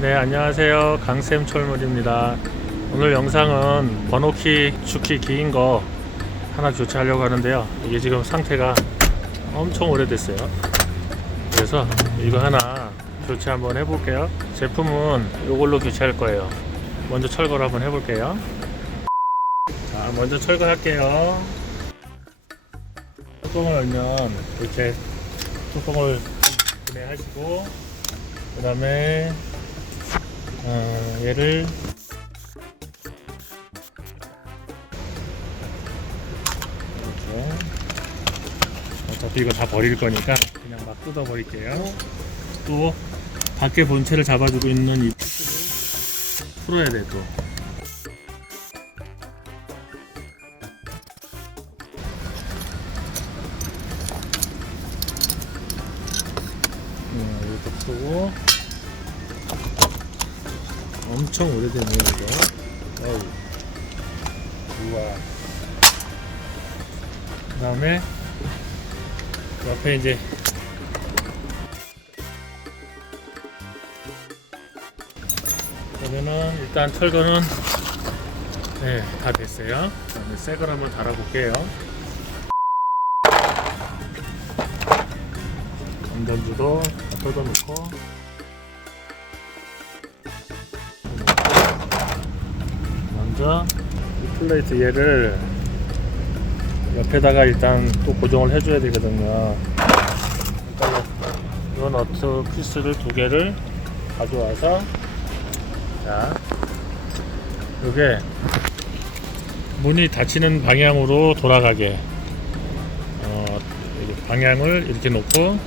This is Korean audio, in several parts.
네, 안녕하세요. 강쌤 철물입니다. 오늘 영상은 번호키 주키 긴 거 하나 교체하려고 하는데요. 이게 지금 상태가 엄청 오래됐어요. 그래서 이거 하나 교체 한번 해볼게요. 제품은 이걸로 교체할 거예요. 먼저 철거를 한번 해볼게요. 자, 먼저 철거할게요. 뚜껑을 열면 이렇게 뚜껑을 구매하시고 그 다음에 어, 얘를 어차피 이거 다 버릴 거니까 그냥 막 뜯어 버릴게요. 또 밖에 본체를 잡아주고 있는 이 피스를 풀어야 돼 또. 음, 이렇게 풀고 엄청 오래됐네요 이거 어우 우와. 그 다음에 옆에 이제 그러면은 일단 철거는 네, 다 됐어요. 그다음에 새걸 한번 달아볼게요. 건전지도 다 뜯어놓고 먼저 이 플레이트 얘를 옆에다가 일단 또 고정을 해줘야 되거든요. 일단 이 너트 피스를 두 개를 가져와서 자 요게 문이 닫히는 방향으로 돌아가게 어, 방향을 이렇게 놓고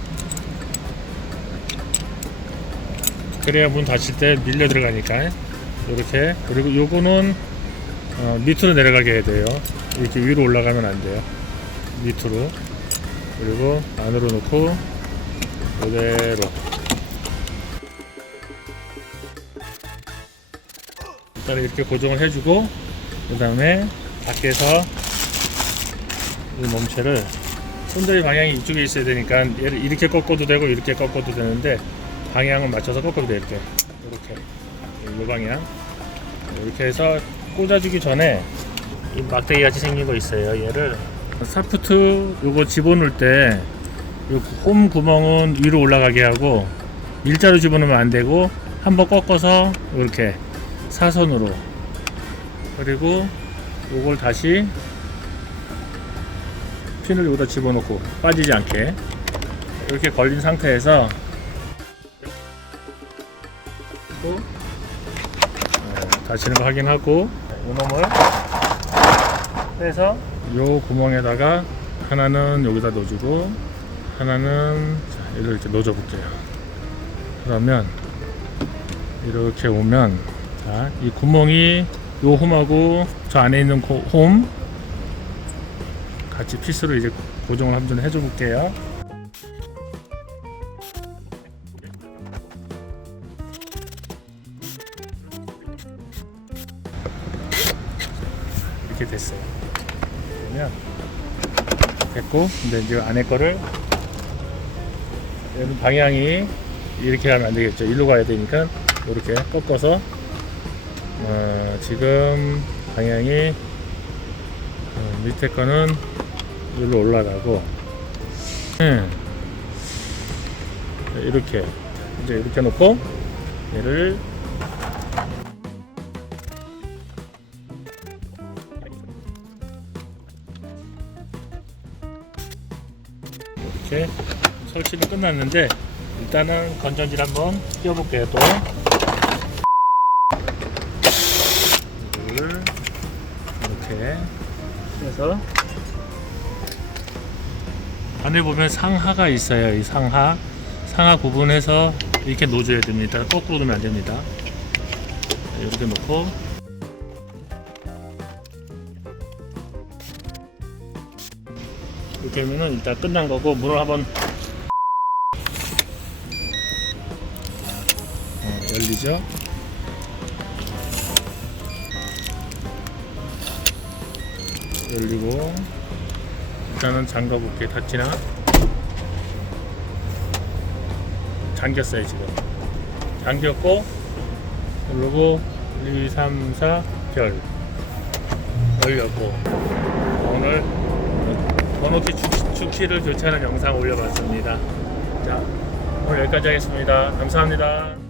그래야 문 닫힐 때 밀려 들어가니까 이렇게 그리고 요거는 어, 밑으로 내려가게 해야 돼요. 이렇게 위로 올라가면 안 돼요. 밑으로. 그리고 안으로 놓고 그대로. 일단 이렇게 고정을 해주고 그 다음에 밖에서 이 몸체를 손잡이 방향이 이쪽에 있어야 되니까 얘를 이렇게 꺾어도 되고 이렇게 꺾어도 되는데 방향을 맞춰서 꺾어도 돼 이렇게. 이렇게. 이 방향. 이렇게 해서 꽂아주기 전에 이 막대기 같이 생긴 거 있어요. 얘를 사프트 요거 집어넣을 때요홈 구멍은 위로 올라가게 하고 일자로 집어넣으면 안 되고 한번 꺾어서 이렇게 사선으로. 그리고 요걸 다시 핀을 여기다 집어넣고 빠지지 않게 이렇게 걸린 상태에서 또 어, 거 확인하고 이놈을. 빼서 요 구멍에다가 하나는 여기다 넣어주고 하나는 자, 이렇게 이렇게 넣어줘 볼게요. 그러면 이렇게 오면 자, 이 구멍이 요 홈하고 저 안에 있는 고- 홈 같이 피스로 이제 고정을 한번 해줘 볼게요 이렇게 됐어요. 그러면 됐고, 근데 이제 안에 거를 얘는 방향이 이렇게 가면 안 되겠죠. 일로 가야 되니까 이렇게 꺾어서 어, 지금 방향이 어, 밑에 거는 일로 올라가고 음, 이렇게 이제 이렇게 놓고 얘를 이렇게 설치는 끝났는데 일단은 건전지를 한번 끼워볼게요 또. 이렇게 해서 안에 보면 상하가 있어요 이 상하. 상하 구분해서 이렇게 놓줘야 됩니다. 거꾸로 놓으면 안 됩니다. 이렇게 놓고 이렇게 하면은 일단 끝난 거고 문을 한번 어, 열리죠? 열리고 일단은 잠가 볼게 닫지나? 잠겼어요 지금. 잠겼고 누르고 1, 2, 3, 4, 별 올렸고. 오늘 번호키 축, 축키를 교체하는 영상 올려봤습니다. 자 오늘 여기까지 하겠습니다. 감사합니다.